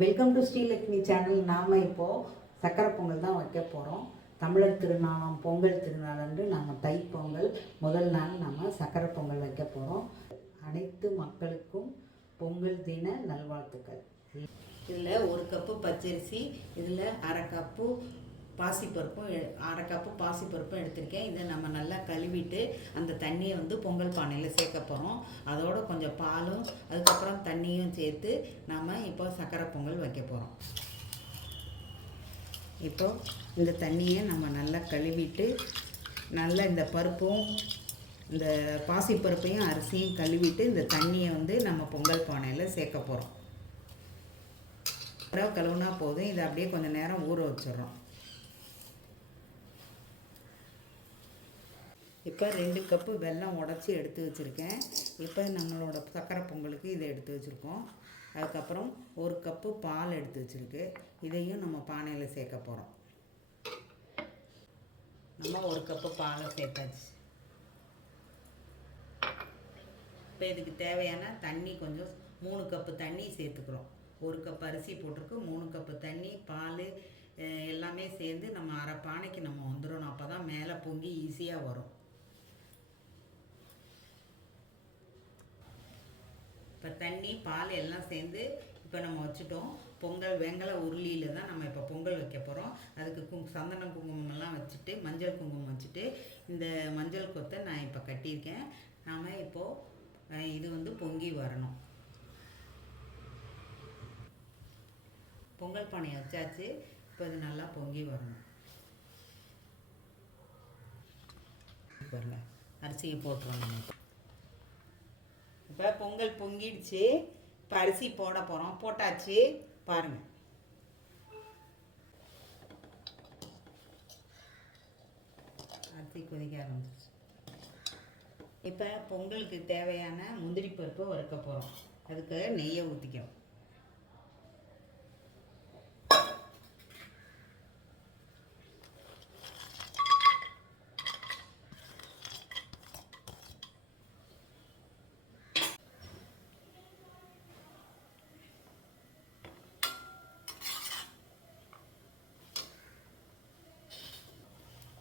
Welcome to Srilakshmi channel. நாம் இப்போது சக்கரை பொங்கல் தான் வைக்க போகிறோம் தமிழர் திருநாளாம் பொங்கல் திருநாள் அன்று நாங்கள் தைப்பொங்கல். முதல் நாள் நம்ம சக்கரை பொங்கல் வைக்க போகிறோம் அனைத்து மக்களுக்கும் பொங்கல் தின நல்வாழ்த்துக்கள். இதில் ஒரு கப்பு பச்சரிசி இதில் அரை கப்பு பாசிப்பருப்பும் எ- அரை கப்பு பாசிப்பருப்பும் எடுத்திருக்கேன். இதை நம்ம நல்லா கழுவிட்டு அந்த தண்ணியை வந்து பொங்கல் பானையில் சேர்க்க போகிறோம் அதோட கொஞ்சம் பாலும் அதுக்கப்புறம் தண்ணியும் சேர்த்து நம்ம இப்போ சக்கரை பொங்கல் வைக்க போகிறோம் இப்போ இந்த தண்ணியை நம்ம நல்லா கழுவிட்டு நல்லா இந்த பருப்பும் இந்த பாசிப்பருப்பையும் அரிசியும் கழுவிட்டு இந்த தண்ணியை வந்து நம்ம பொங்கல் பானையில் சேர்க்க போகிறோம் தடவை கழுவுனா போதும். இதை அப்படியே கொஞ்சம் நேரம் ஊற வச்சிடுறோம். இப்போ ரெண்டு கப்பு வெல்லம் உடச்சி எடுத்து வச்சுருக்கேன். இப்போ நம்மளோட சக்கரை பொங்கலுக்கு இதை எடுத்து வச்சுருக்கோம். அதுக்கப்புறம் ஒரு கப்பு பால் எடுத்து வச்சுருக்கு. இதையும் நம்ம பானையில் சேர்க்க போகிறோம் நம்ம ஒரு கப்பு பாலை சேர்த்தாச்சு. இப்போ இதுக்கு தேவையான தண்ணி கொஞ்சம் மூணு கப்பு தண்ணி சேர்த்துக்கிறோம். ஒரு கப் அரிசி போட்டிருக்கு மூணு கப்பு தண்ணி பால் எல்லாமே சேர்ந்து நம்ம அரை பானைக்கு நம்ம வந்துடணும். அப்போ தான் மேலே பொங்கி ஈஸியாக வரும். இப்போ தண்ணி பால் எல்லாம் சேர்ந்து இப்போ நம்ம வச்சுட்டோம். பொங்கல் வெங்கல உருளியில் தான் நம்ம இப்போ பொங்கல் வைக்க போகிறோம் அதுக்கு கும் சந்தனம் குங்குமம் எல்லாம் வச்சுட்டு மஞ்சள் குங்குமம் வச்சுட்டு இந்த மஞ்சள் கொத்தை நான் இப்போ கட்டியிருக்கேன். நாம் இப்போது இது வந்து பொங்கி வரணும். பொங்கல் பானையை வச்சாச்சு. இப்போ இது நல்லா பொங்கி வரணும். வரல அரிசியை போட்டுருவோம் நம்ம. இப்போ பொங்கல் பொங்கிடுச்சு. இப்போ அரிசி போட போகிறோம் போட்டாச்சு. பாருங்கள் அரிசி கொதிக்க ஆரம்பிச்சிச்சு இப்போ பொங்கலுக்கு தேவையான முந்திரி பருப்பு வறுக்க போகிறோம் அதுக்கு நெய்யை ஊற்றிக்கிறோம்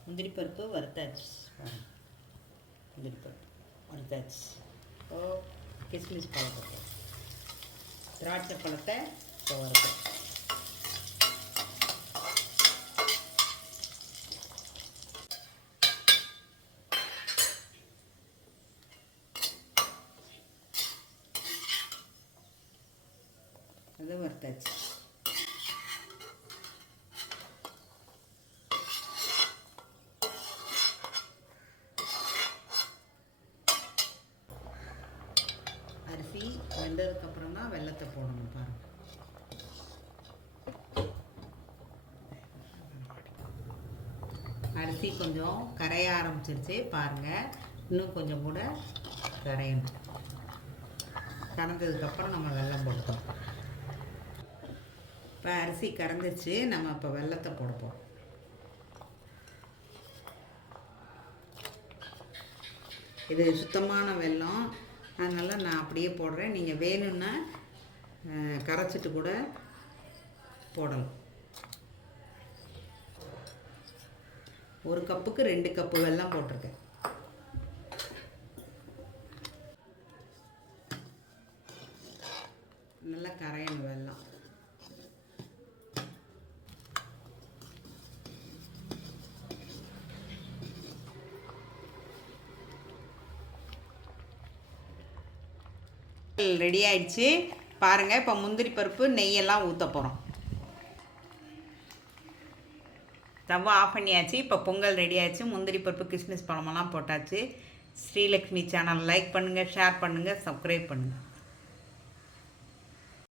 முந்திரி பருப்பு வறுத்தாச்சு. முந்திரி பருப்பு வறுத்தாச்சு. இப்போ கிஸ்மிஸ் பழத்தை திராட்சை பழத்தை இப்போ வறுத்தோம் அது வறுத்தாச்சு அரிசி வெந்ததுக்கப்புறம் தான் வெள்ளத்தை போடணும் பாருங்க. அரிசி கொஞ்சம் கரைய ஆரம்பிச்சிருச்சு பாருங்க. இன்னும் கொஞ்சம் கூட கரையணும். கறந்ததுக்கப்புறம் நம்ம வெல்லம் போட்டோம் இப்போ அரிசி கறந்துச்சு நம்ம இப்போ வெல்லத்தை போடுப்போம். இது சுத்தமான வெல்லம் அதனால் நான் அப்படியே போடுறேன். நீங்கள் வேணும்னா கரைச்சிட்டு கூட போடலாம் ஒரு கப்புக்கு ரெண்டு கப்பு வெல்லம் போட்டிருக்கேன். நல்லா கரையணும் வெல்லம் ரெடி ஆயிடுச்சு. பாருங்கள் இப்போ முந்திரி பருப்பு நெய்யெல்லாம் ஊற்ற போகிறோம் தவா ஆஃப் பண்ணியாச்சு. இப்போ பொங்கல் ரெடி ஆச்சு முந்திரி பருப்பு கிஸ்மிஸ் பழமெல்லாம் போட்டாச்சு. ஸ்ரீலக்ஷ்மி சேனல் லைக் பண்ணுங்கள் ஷேர் பண்ணுங்கள் சப்ஸ்கிரைப் பண்ணுங்கள்